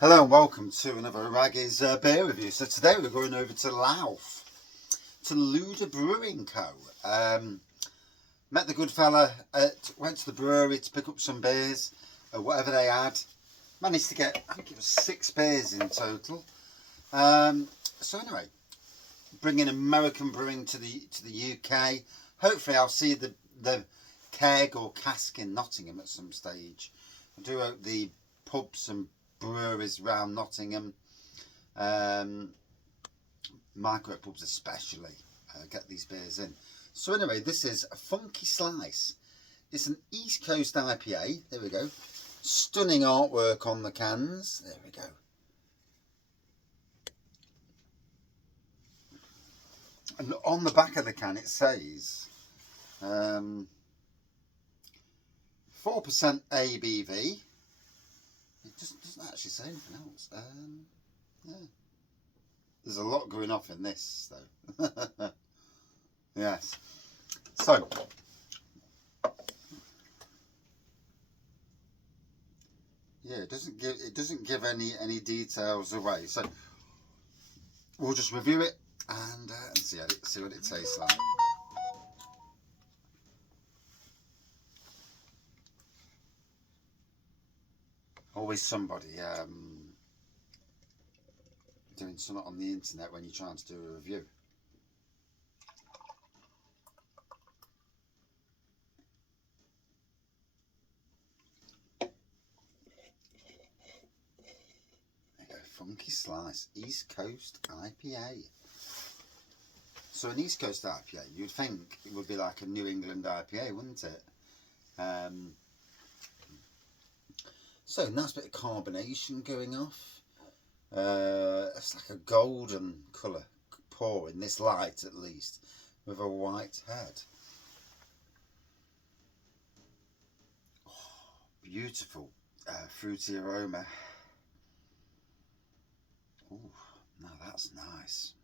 Hello and welcome to another Raggy's beer review. So today we're going over to Louth, to Luda Brewing Co. Met the good fella, went to the brewery to pick up some beers, whatever they had. Managed to get, I think it was 6 beers in total. So anyway, bringing American brewing to the UK. Hopefully I'll see the keg or cask in Nottingham at some stage. I do hope the pubs and breweries around Nottingham, micro pubs especially, get these beers in. So anyway, this is a Funky Slice. It's an East Coast IPA. There we go. Stunning artwork on the cans. There we go. And on the back of the can it says 4% ABV. It doesn't actually say anything else. Yeah. There's a lot going off in this though. Yes. So yeah, it doesn't give any details away. So we'll just review it and see what it tastes like. Always somebody doing something on the internet when you're trying to do a review. There you go, Funky Slice, East Coast IPA. So an East Coast IPA, you'd think it would be like a New England IPA, wouldn't it? So nice bit of carbonation going off. It's like a golden colour pour in this light at least, with a white head. Oh, beautiful fruity aroma. Oh, now that's nice.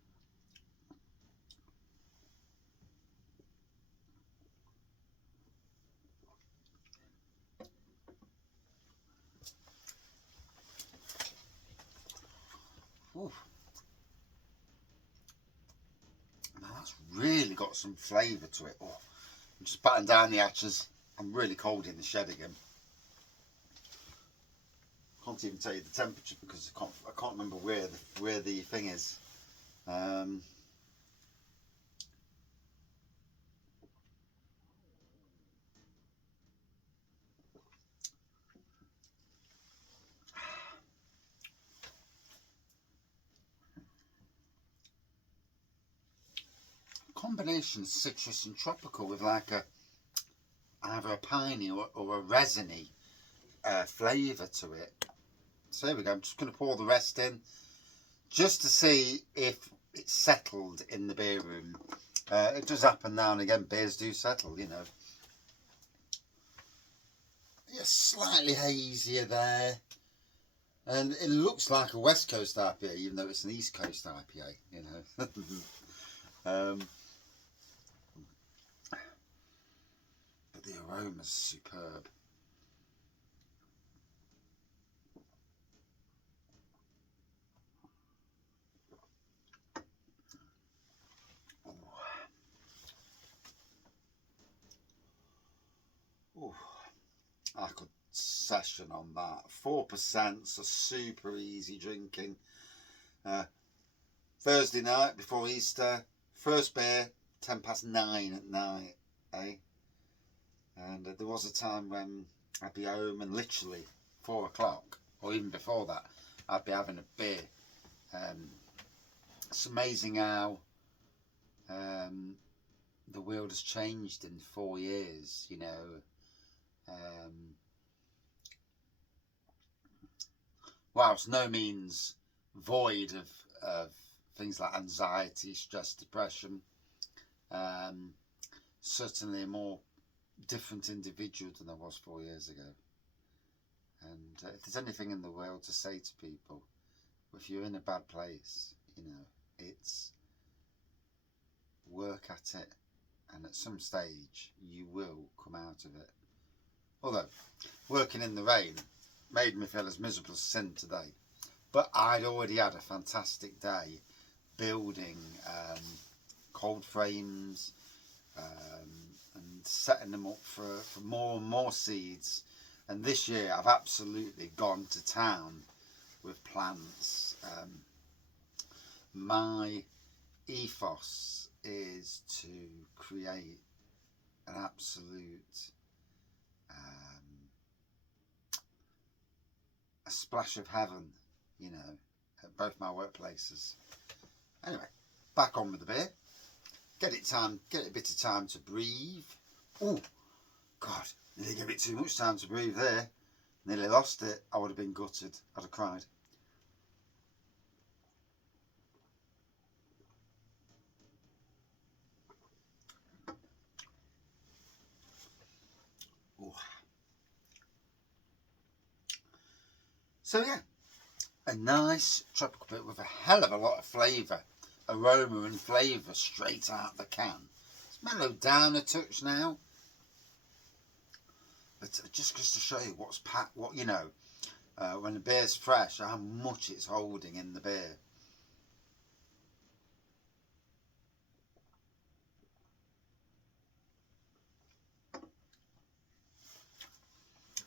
Ooh. Now that's really got some flavour to it. Oh, I'm just batting down the hatches. I'm really cold in the shed again. Can't even tell you the temperature because I can't remember where the thing is. Combination citrus and tropical with like either a piney or a resiny flavour to it. So here we go. I'm just going to pour the rest in just to see if it's settled in the beer room. It does happen now and again. Beers do settle, you know. Yeah, slightly hazier there. And it looks like a West Coast IPA, even though it's an East Coast IPA, you know. But the aroma's superb. Ooh. I could session on that. 4%, so super easy drinking. Thursday night before Easter, first beer, 9:10 at night, eh? And there was a time when I'd be home and literally 4 o'clock, or even before that, I'd be having a beer. It's amazing how the world has changed in 4 years, you know. Whilst no means void of things like anxiety, stress, depression, certainly a more different individual than I was 4 years ago. And if there's anything in the world to say to people, if you're in a bad place, you know, it's work at it, and at some stage you will come out of it. Although working in the rain made me feel as miserable as sin today. But I'd already had a fantastic day building cold frames and setting them up for more and more seeds. And this year I've absolutely gone to town with plants. My ethos is to create an absolute a splash of heaven, you know, at both my workplaces. Anyway, back on with the beer. Get it a bit of time to breathe. Oh, God, nearly gave it too much time to breathe there. Nearly lost it. I would have been gutted. I'd have cried. Ooh. So yeah, a nice tropical beer with a hell of a lot of flavour, aroma and flavour straight out the can. It's mellowed down a touch now, but just to show you what's packed, what you know, when the beer's fresh, how much it's holding in the beer.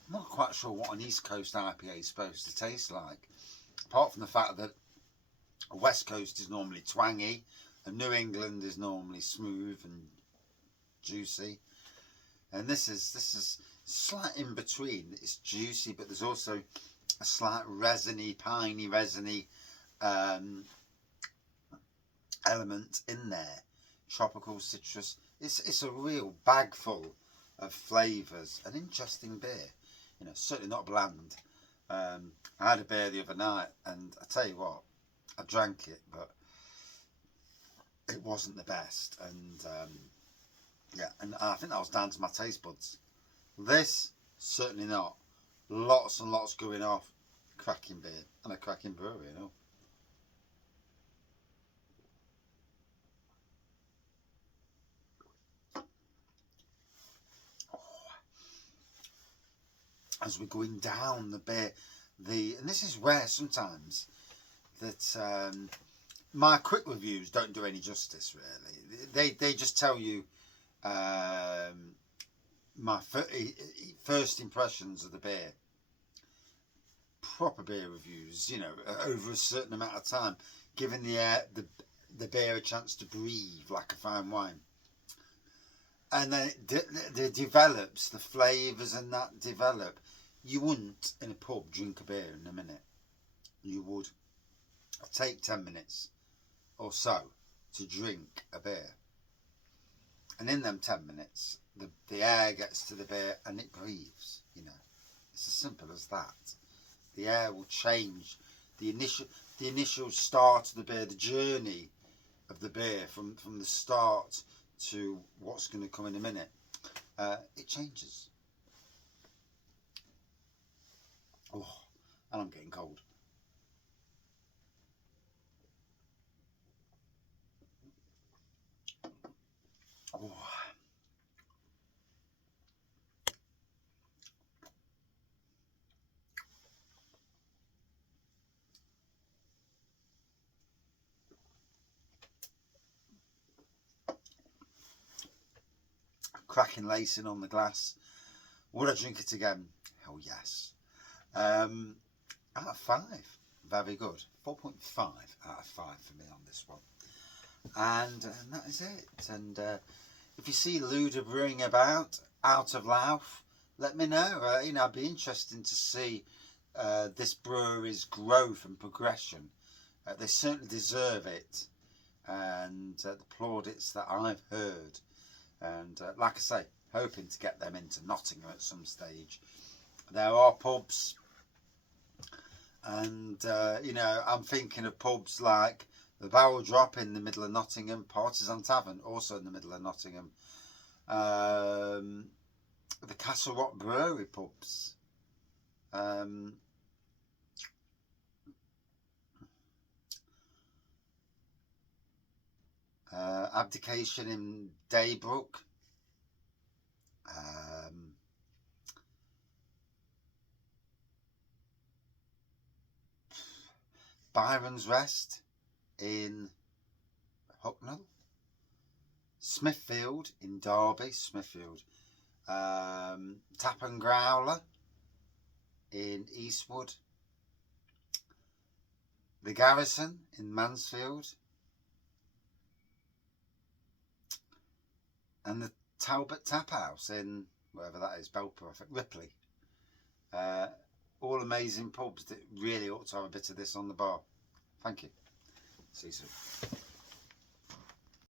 I'm not quite sure what an East Coast IPA is supposed to taste like, apart from the fact that West Coast is normally twangy and New England is normally smooth and juicy, and this is slight in between. It's juicy, but there's also a slight resiny, piney, resiny element in there. Tropical citrus. It's a real bag full of flavours. An interesting beer. You know, certainly not bland. I had a beer the other night, and I tell you what, I drank it, but it wasn't the best. And yeah, and I think that was down to my taste buds. This, certainly not. Lots and lots going off. Cracking beer and a cracking brewery, you know. As we're going down the beer, and this is rare sometimes that my quick reviews don't do any justice really. They just tell you my first impressions of the beer. Proper beer reviews, you know, over a certain amount of time, giving the beer a chance to breathe like a fine wine. And then it develops, the flavours and that develop. You wouldn't in a pub drink a beer in a minute. You would take 10 minutes or so to drink a beer. And in them 10 minutes, the air gets to the beer and it breathes, you know. It's as simple as that. The air will change. The initial start of the beer, the journey of the beer from the start to what's going to come in a minute, it changes. Oh, and I'm getting cold. Oh. Cracking lacing on the glass. Would I drink it again? Hell yes. Out of 5, very good. 4.5 out of 5 for me on this one. And that is it. And if you see Luda Brewing about out of Louth, let me know. You know, I'd be interested to see this brewery's growth and progression. They certainly deserve it, and the plaudits that I've heard. And like I say, hoping to get them into Nottingham at some stage. There are pubs, and you know, I'm thinking of pubs like the Barrel Drop in the middle of Nottingham, Partisan Tavern also in the middle of Nottingham, the Castle Rock Brewery pubs, Abdication in Daybrook, Byron's Rest in Hucknall, Smithfield in Derby, Smithfield, Tap and Growler in Eastwood, the Garrison in Mansfield, and the Talbot Tap House in wherever that is, Belper, I think, Ripley. All amazing pubs that really ought to have a bit of this on the bar. Thank you. See you soon.